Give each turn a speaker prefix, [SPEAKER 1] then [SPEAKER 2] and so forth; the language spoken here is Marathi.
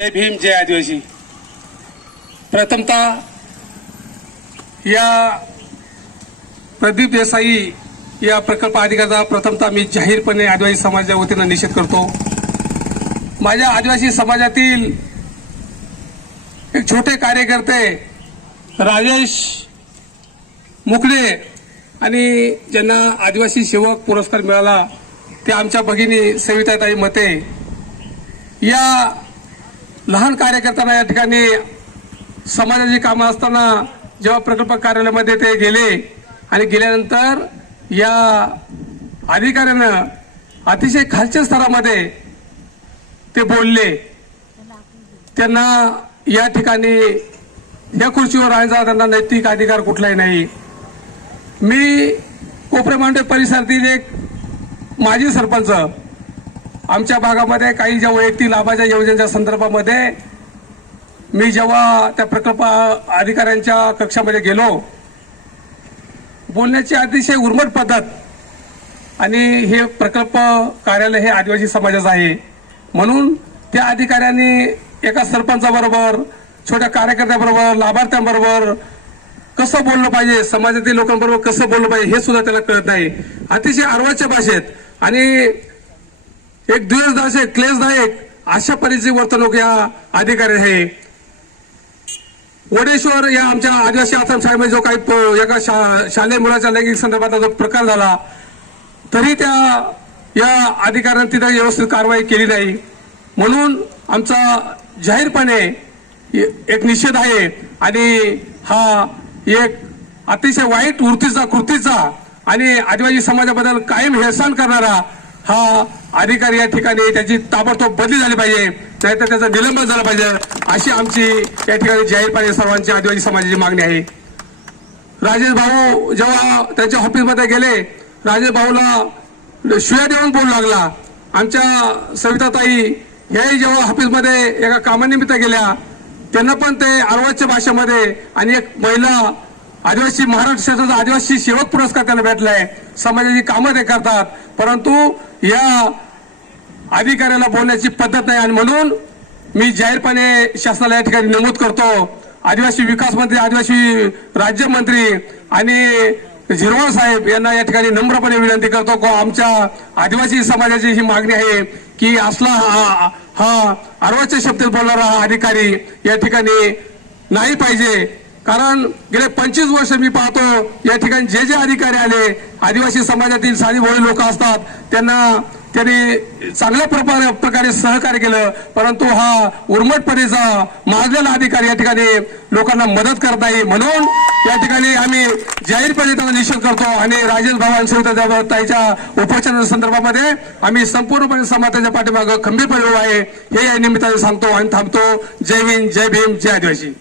[SPEAKER 1] जय भीम जय आदिवासी. प्रथमतः या प्रदीप देसाई या प्रकल्प अधिकाऱ्याचा प्रथमतः मी जाहीरपणे आदिवासी समाजाच्या वतीनं निषेध करतो. माझ्या आदिवासी समाजातील एक छोटे कार्यकर्ते राजेश मुकडे आणि ज्यांना आदिवासी सेवक पुरस्कार मिळाला ते आमच्या भगिनी सविताताई मते या लहान कार्यकर्त्यांना या ठिकाणी समाजाची कामं असताना जेव्हा प्रकल्प कार्यालयामध्ये ते गेले आणि गेल्यानंतर या अधिकाऱ्यानं अतिशय खालच्या स्तरामध्ये ते बोलले. त्यांना या ठिकाणी या खुर्चीवर राहायचा त्यांना नैतिक अधिकार कुठलाही नाही. मी कोपरे मांडे परिसरातील एक माजी सरपंच आमच्या भागामध्ये काही ज्या वैयक्तिक लाभाच्या योजनेच्या संदर्भामध्ये मी जेव्हा त्या प्रकल्प अधिकाऱ्यांच्या कक्षामध्ये गेलो बोलण्याची अतिशय उर्मट पद्धत आणि हे प्रकल्प कार्यालय हे आदिवासी समाजाचं आहे. म्हणून त्या अधिकाऱ्यांनी एका सरपंचाबरोबर छोट्या कार्यकर्त्याबरोबर लाभार्थ्यांबरोबर कसं बोललं पाहिजे समाजातील लोकांबरोबर कसं बोललं पाहिजे हे सुद्धा त्याला कळत नाही. अतिशय अर्वाच्या भाषेत आणि एक द्वेषदायक क्लेशदायक अशा परीचे वर्तणूक या अधिकारी आहे वडेश्वर या आमच्या आदिवासी आश्रम शाळेमध्ये जो काही एका शा- शालेय मुलाच्या लैंगिक संदर्भातला जो प्रकार झाला तरी त्या या अधिकाऱ्यांनी तिथे व्यवस्थित कारवाई केली नाही. म्हणून आमचा जाहीरपणे एक निषेध आहे आणि हा एक अतिशय वाईट वृत्तीचा कृतीचा आणि आदिवासी समाजाबद्दल कायम हेसान करणारा हा अधिकारी या ठिकाणी त्याची ताबडतोब बदली झाली पाहिजे. नाहीतर त्याचा निलंबन झालं पाहिजे. अशी आमची या ठिकाणी जाहीरपणे सर्वांची आदिवासी समाजाची मागणी आहे. राजेश भाऊ जेव्हा त्यांच्या ऑफिसमध्ये गेले राजेश भाऊला शिव्या देऊन बोलू लागला. आमच्या सविताताई हेही जेव्हा ऑफिसमध्ये एका कामानिमित्त गेल्या त्यांना पण ते अर्वाच्य भाषेमध्ये आणि एक महिला आदिवासी महाराष्ट्र शासनाचा आदिवासी सेवक पुरस्कार त्यांना भेटलाय. समाजाची कामं ते करतात. परंतु या अधिकाऱ्याला बोलण्याची पद्धत नाही आणि म्हणून मी जाहीरपणे शासनाला या ठिकाणी नमूद करतो. आदिवासी विकास मंत्री आदिवासी राज्यमंत्री आणि झिरवाळ साहेब यांना या ठिकाणी नम्रपणे विनंती करतो. की आमच्या आदिवासी समाजाची ही मागणी आहे की असला हा हा अर्वाच्या शब्दात बोलणारा हा अधिकारी या ठिकाणी नाही पाहिजे. कारण गेले पंचवीस वर्ष मी पाहतो या ठिकाणी जे जे अधिकारी आले आदिवासी समाजातील साधी भोळी लोक असतात त्यांना त्यांनी चांगल्या प्रकारे प्रकारे सहकार्य केलं परंतु हा उर्मटपणेचा माजलेला अधिकारी या ठिकाणी लोकांना मदत करत नाही. म्हणून या ठिकाणी आम्ही जाहीरपणे त्याचा निषेध करतो आणि राजेश भाऊ सविता ताईच्या उपोषणा संदर्भामध्ये आम्ही संपूर्णपणे समाजाच्या पाठीमागं खंबीरपणे आहे. हे या निमित्ताने सांगतो आणि थांबतो. जय हिंद जय भीम जय आदिवासी.